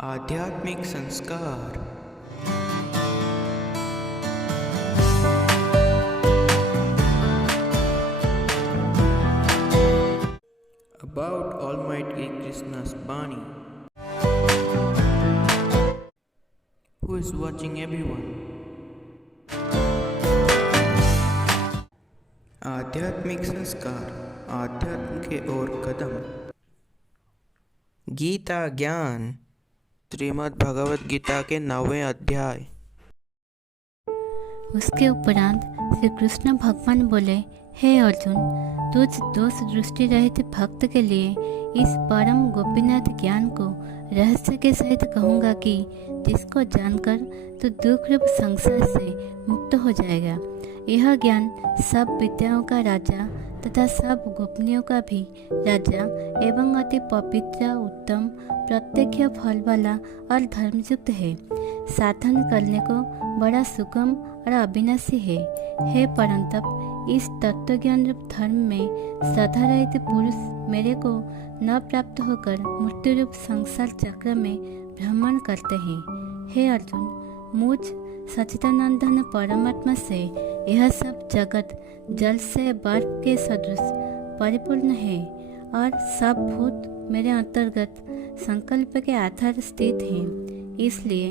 आध्यात्मिक संस्कार। About Almighty Krishna's Bani. Who is watching everyone? आध्यात्मिक संस्कार, आध्यात्म के ओर कदम। गीता ज्ञान, श्रीमद् भगवद गीता के 9वें अध्याय। उसके उपरांत श्री कृष्ण भगवान बोले, हे अर्जुन, तुझ दोष दृष्टि रहित भक्त के लिए इस परम गोपीनाथ ज्ञान को रहस्य के सहित कहूँगा कि जिसको जानकर तू दुख रूप संसार से मुक्त हो जाएगा। यह ज्ञान सब विद्याओं का राजा तथा सब गोपनीयों का भी राजा एवं अति पवित्र, उत्तम, प्रत्यक्ष फल वाला और धर्मयुक्त है। साधन करने को बड़ा सुगम और अविनाशी है। हे परंतप, इस तत्व ज्ञान रूप धर्म में सदा रहित पुरुष मेरे को न प्राप्त होकर मृत्यु रूप संसार चक्र में भ्रमण करते हैं। हे अर्जुन, मुझ सच्चिदानंदन परमात्मा से यह सब जगत जल से बर्फ के सदृश परिपूर्ण है और सब भूत मेरे अंतर्गत संकल्प के आधार स्थित हैं। इसलिए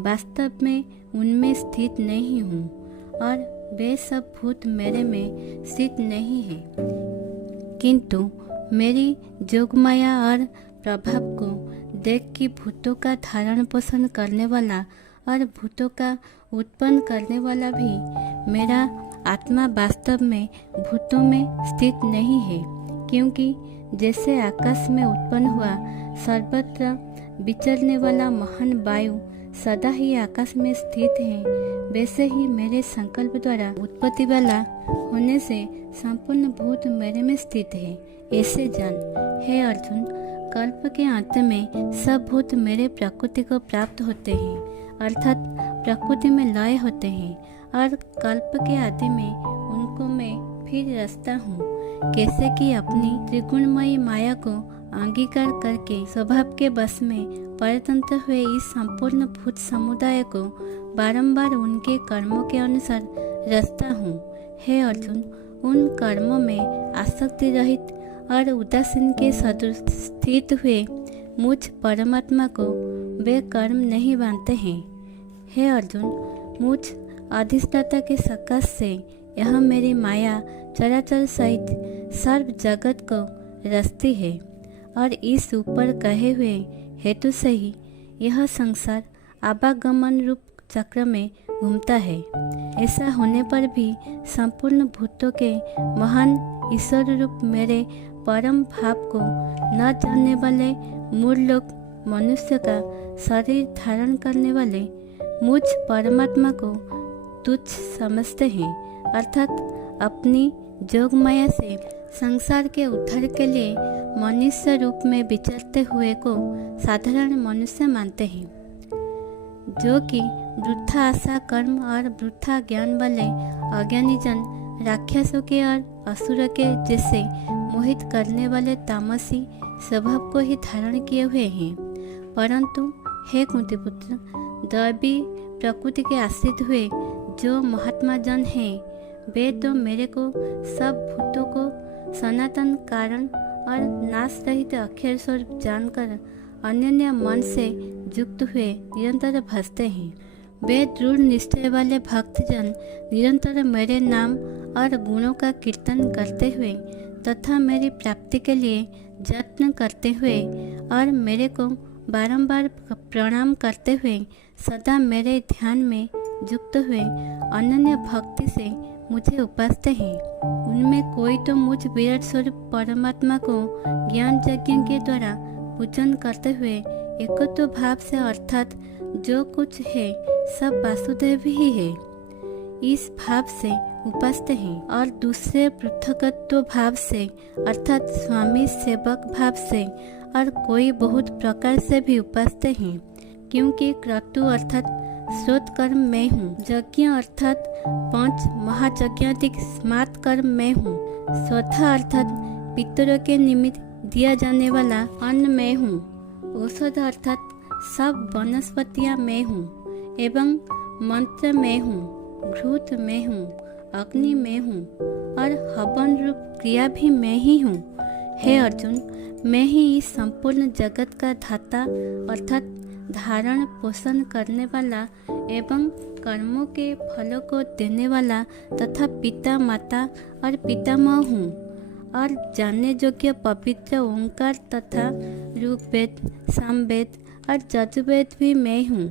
वास्तव में उनमें स्थित नहीं हूँ और वे सब भूत मेरे में स्थित नहीं है, किंतु मेरी जोगमाया और प्रभाव को देख कि भूतों का धारण पोषण करने वाला और भूतों का उत्पन्न करने वाला भी मेरा आत्मा वास्तव में भूतों में स्थित नहीं है। क्योंकि जैसे आकाश में उत्पन्न हुआ सर्वत्र विचरने वाला महान वायु सदा ही आकाश में स्थित है, वैसे ही मेरे संकल्प द्वारा उत्पत्ति वाला होने से संपूर्ण भूत मेरे में स्थित है। ऐसे जान, हे अर्जुन, कल्प के अंत में सब भूत मेरे प्रकृति को प्राप्त होते हैं, अर्थात प्रकृति में लय होते हैं, और कल्प के आदि में उनको मैं फिर रचता हूँ। कैसे कि अपनी त्रिगुणमयी माया को अंगीकार करके स्वभाव के बस में परतंत्र हुए इस संपूर्ण भूत समुदाय को बारंबार उनके कर्मों के अनुसार रचता हूँ। हे अर्जुन, उन कर्मों में आसक्ति रहित और उदासीन के सदृश स्थित हुए मुझ परमात्मा को वे कर्म नहीं बांधते हैं। हे अर्जुन, मुझ अधिष्ठाता के सकाश से यह मेरी माया चराचर सहित सर्व जगत को रचती है और इस ऊपर कहे हुए हेतु से ही यह संसार आवागमन रूप चक्र में घूमता है। ऐसा होने पर भी संपूर्ण भूतों के महान ईश्वर रूप मेरे परम भाव को न जानने वाले मूल लोग मनुष्य का शरीर धारण करने वाले मुझ परमात्मा को तुच्छ समझते हैं, अर्थात अपनी जोगमाया से संसार के उद्धार के लिए मनुष्य रूप में विचरते हुए को साधारण मनुष्य मानते हैं, जो कि वृथा आशा कर्म और वृथा ज्ञान वाले अज्ञानी जन राक्षसों के और असुर के जैसे मोहित करने वाले तामसी स्वभाव को ही धारण किए हुए हैं। परंतु हे कुंतीपुत्र, दैवी प्रकृति के आश्रित हुए जो महात्मा जन हैं, वे तो मेरे को सब भूतों को सनातन कारण और नाश रहित अक्षर स्वरूप जानकर अनन्य मन से युक्त हुए निरंतर भजते हैं। वे दृढ़ निश्चय वाले भक्तजन निरंतर मेरे नाम और गुणों का कीर्तन करते हुए तथा मेरी प्राप्ति के लिए यत्न करते हुए और मेरे को बारंबार प्रणाम करते हुए सदा मेरे ध्यान में युक्त हुए अनन्य भक्ति से मुझे उपासते हैं। उनमें कोई तो मुझ विराट स्वरूप परमात्मा को ज्ञान यज्ञ के द्वारा पूजन करते हुए एकत्व भाव से, अर्थात जो कुछ है सब वासुदेव ही है, इस भाव से उपासते हैं, और दूसरे पृथकत्व भाव से, अर्थात स्वामी सेवक भाव से, और कोई बहुत प्रकार से भी उपासते हैं। क्योंकि क्रतु अर्थात स्रोत कर्म मैं हूँ, यज्ञ अर्थात 5 महायज्ञाधिक स्मार्त कर्म मैं हूँ, स्वधा अर्थात पितरों के निमित्त दिया जाने वाला अन्न मैं हूँ, औषध अर्थात सब वनस्पतियाँ मैं हूँ एवं मंत्र मैं हूँ, घृत मैं हूँ, अग्नि मैं हूँ और हवन रूप क्रिया भी मैं ही हूँ। हे अर्जुन, मैं ही इस संपूर्ण जगत का धाता अर्थात धारण पोषण करने वाला एवं कर्मों के फलों को देने वाला तथा पिता माता और पितामह हूँ और जानने योग्य पवित्र ओंकार तथा ऋग्वेद, सामवेद और यजुर्वेद भी मैं हूँ।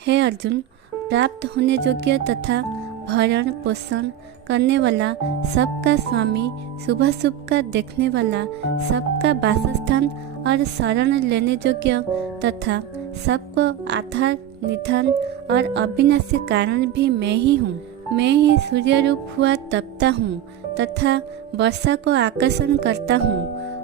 हे अर्जुन, प्राप्त होने योग्य तथा भरण पोषण करने वाला, सबका स्वामी, शुभ शुभ का देखने वाला, सबका वासस्थान और शरण लेने योग्य तथा सबको आधार निधान और अविनाशी कारण भी मैं ही हूँ। मैं ही सूर्य रूप हुआ तपता हूँ तथा वर्षा को आकर्षण करता हूँ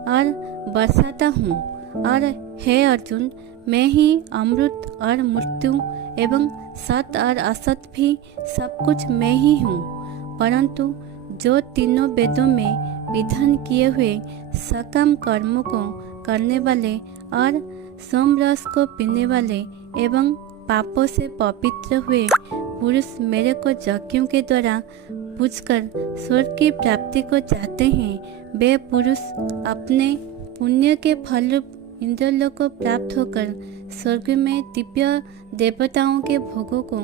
और बरसाता हूँ। और हे अर्जुन, मैं ही अमृत और मृत्यु एवं सत और असत भी सब कुछ मैं ही हूँ। परंतु जो तीनों वेदों में विधान किए हुए सकाम कर्मों को करने वाले और सोमरस को पीने वाले एवं पापों से पवित्र हुए पुरुष मेरे को यज्ञों के द्वारा पूजकर स्वर्ग की प्राप्ति को चाहते हैं, वे पुरुष अपने पुण्य के फलरूप इंद्रलोक को प्राप्त होकर स्वर्ग में दिव्य देवताओं के भोगों को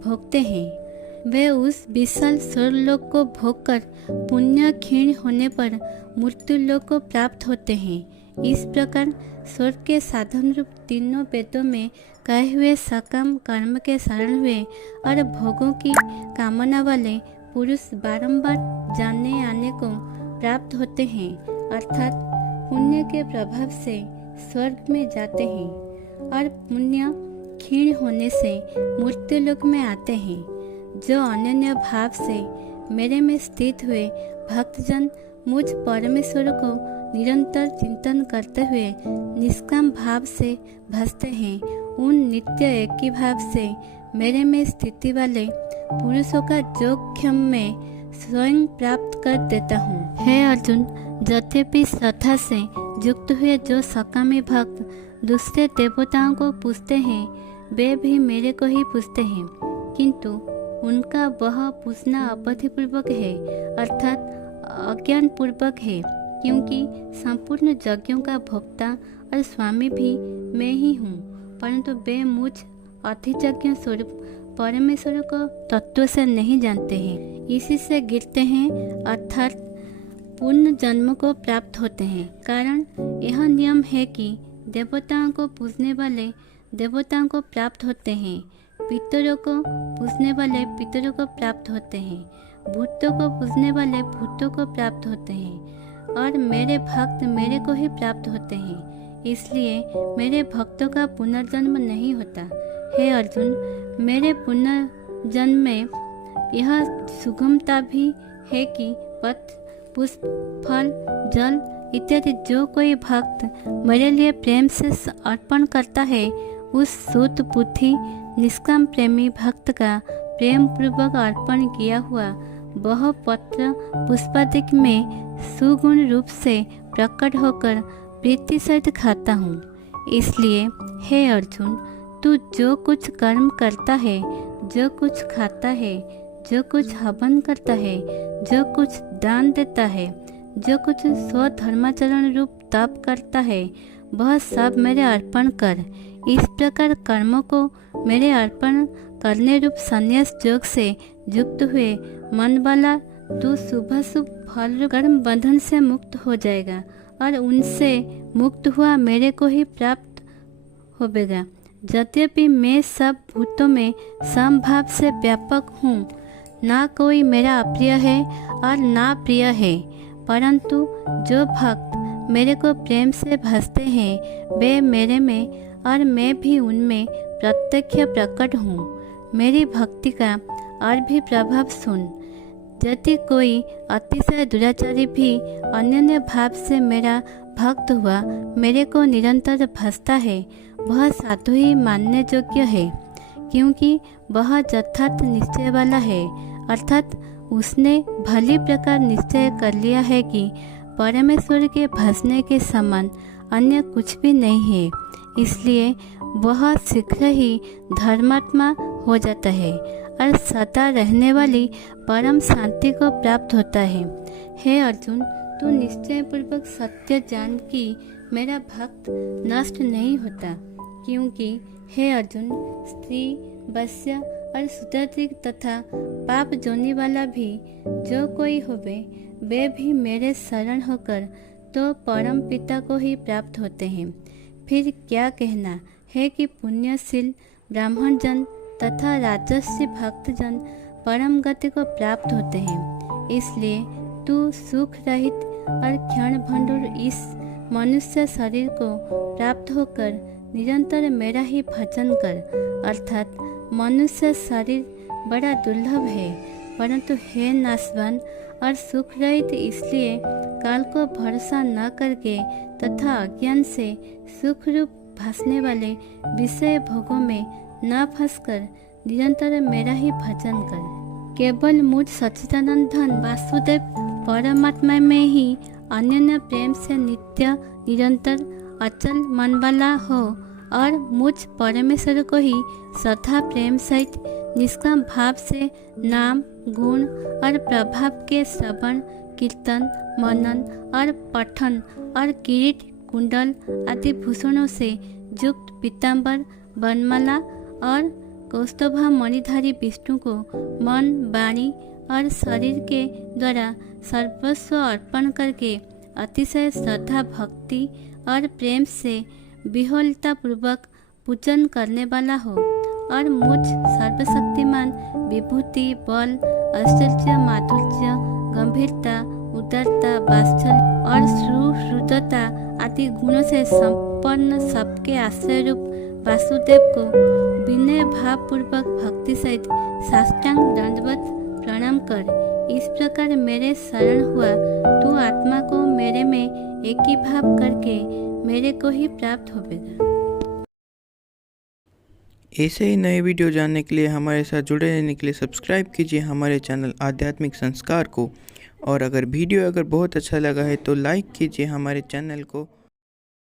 भोगते हैं। वे उस विशाल स्वर्गलोक को भोगकर पुण्य क्षीण होने पर मृत्युलोक को प्राप्त होते हैं। इस प्रकार स्वर्ग के साधन रूप तीनों वेदों में कहे हुए सकाम कर्म के शरण हुए और भोगों की कामना वाले पुरुष बारंबार जाने आने को प्राप्त होते हैं, अर्थात पुण्य के प्रभाव से स्वर्ग में जाते हैं और पुण्य क्षीण होने से मृत्युलोक में आते हैं। जो अनन्य भाव से मेरे में स्थित हुए भक्तजन मुझ परमेश्वर को निरंतर चिंतन करते हुए निष्काम भाव से भजते हैं, उन नित्य एक ही भाव से मेरे में स्थिति वाले पुरुषों का जोगक्षम में स्वयं प्राप्त कर देता हूँ। हे अर्जुन, यद्यपि श्रद्धा से युक्त हुए जो सकामी भक्त दूसरे देवताओं को पूजते हैं, वे भी मेरे को ही पूजते हैं, किंतु उनका वह पूजना अपधिपूर्वक है, अर्थात अज्ञान पूर्वक है, क्योंकि संपूर्ण यज्ञों का भोक्ता और स्वामी भी मैं ही हूँ, परंतु वे मुझ अधियज्ञ स्वरूप परमेश्वर को तत्व से नहीं जानते हैं, इसी से गिरते हैं अर्थात पूर्ण जन्म को प्राप्त होते हैं। कारण यह नियम है कि देवताओं को पूजने वाले देवताओं को प्राप्त होते हैं, पितरों को पूजने वाले पितरों को प्राप्त होते हैं, भूतों को पूजने वाले भूतों को प्राप्त होते हैं और मेरे भक्त मेरे को ही प्राप्त होते हैं। इसलिए मेरे भक्तों का पुनर्जन्म नहीं होता। हे अर्जुन, मेरे पुनर्जन्म में यह सुगमता भी है कि पत्र, पुष्प, फल, जल इत्यादि जो कोई भक्त मेरे लिए प्रेम से अर्पण करता है, उस शुद्ध बुद्धि निष्काम प्रेमी भक्त का प्रेम पूर्वक अर्पण किया हुआ वह पत्र पुष्पादिक में सुगुण रूप से प्रकट होकर प्रीति सहित खाता हूँ। इसलिए हे अर्जुन, तू जो कुछ कर्म करता है, जो कुछ खाता है, जो कुछ हवन करता है, जो कुछ दान देता है, जो कुछ स्वधर्माचरण रूप तप करता है, वह सब मेरे अर्पण कर। इस प्रकार कर्मों को मेरे अर्पण करने रूप संन्यास योग से युक्त हुए मन वाला तू शुभ शुभ फल कर्म बंधन से मुक्त हो जाएगा और उनसे मुक्त हुआ मेरे को ही प्राप्त होगा। यद्यपि मैं सब भूतों में समभाव से व्यापक हूँ, ना कोई मेरा अप्रिय है और ना प्रिय है, परंतु जो भक्त मेरे को प्रेम से भजते हैं, वे मेरे में और मैं भी उनमें प्रत्यक्ष प्रकट हूँ। मेरी भक्ति का और भी प्रभाव सुन। यदि कोई अतिशय दुराचारी भी अनन्य भाव से मेरा भक्त हुआ मेरे को निरंतर भजता है, वह साधु ही मानने योग्य है, क्योंकि वह यथार्थ निश्चय वाला है, अर्थात उसने भली प्रकार निश्चय कर लिया है कि परमेश्वर के भजने के समान अन्य कुछ भी नहीं है। इसलिए वह शीघ्र ही धर्मात्मा हो जाता है और सदा रहने वाली परम शांति को प्राप्त होता है। हे अर्जुन, तू निश्चय पूर्वक सत्य जान कि मेरा भक्त नष्ट नहीं होता, क्योंकि हे अर्जुन, स्त्री, वैश्य और सुतत्री तथा पाप जोनी वाला भी जो कोई होवे, वे भी मेरे शरण होकर तो परम पिता को ही प्राप्त होते हैं। फिर क्या कहना है कि पुण्यशील ब्राह्मण जन तथा राजस्वी भक्तजन परम गति को प्राप्त होते हैं। इसलिए तू सुख रहित और क्षण भंडुर इस मनुष्य शरीर को प्राप्त होकर निरंतर मेरा ही भजन कर, अर्थात मनुष्य शरीर बड़ा दुर्लभ है, परंतु है नाशवान और सुख रहित, इसलिए काल को भरोसा न करके तथा अज्ञान से सुख रूप भासने वाले विषय भोगों में न फंसकर निरंतर मेरा ही भजन कर। केवल मुझ सच्चिदानंद वासुदेव परमात्मा में ही अनन्य प्रेम से नित्य निरंतर अचल मन वाला हो और मुझ परमेश्वर को ही श्रद्धा प्रेम सहित निष्काम भाव से नाम, गुण और प्रभाव के श्रवण, कीर्तन, मनन और पठन और किरीट, कुंडल आदि भूषणों से युक्त पीताम्बर, वनमाला और कौस्तुभा मणिधारी विष्णु को मन, वाणी और शरीर के द्वारा सर्वस्व अर्पण करके अतिशय श्रद्धा, भक्ति और प्रेम से विह्वलता पूर्वक पूजन करने वाला हो और मुझ सर्वशक्तिमान विभूति, बल, ऐश्वर्य, माधुर्य, गंभीरता, उदारता, वात्सल्य और सुहृदता आदि गुणों से संपन्न सबके आश्रय रूप वासुदेव को विनय भाव पूर्वक भक्ति सहित साष्टांग दंडवत प्रणाम कर। इस प्रकार मेरे शरण हुआ तू आत्मा को मेरे में एक ही भाव करके मेरे को ही प्राप्त होगा। ऐसे ही नए वीडियो जानने के लिए हमारे साथ जुड़े रहने के लिए सब्सक्राइब कीजिए हमारे चैनल आध्यात्मिक संस्कार को। और अगर वीडियो बहुत अच्छा लगा है तो लाइक कीजिए हमारे चैनल को।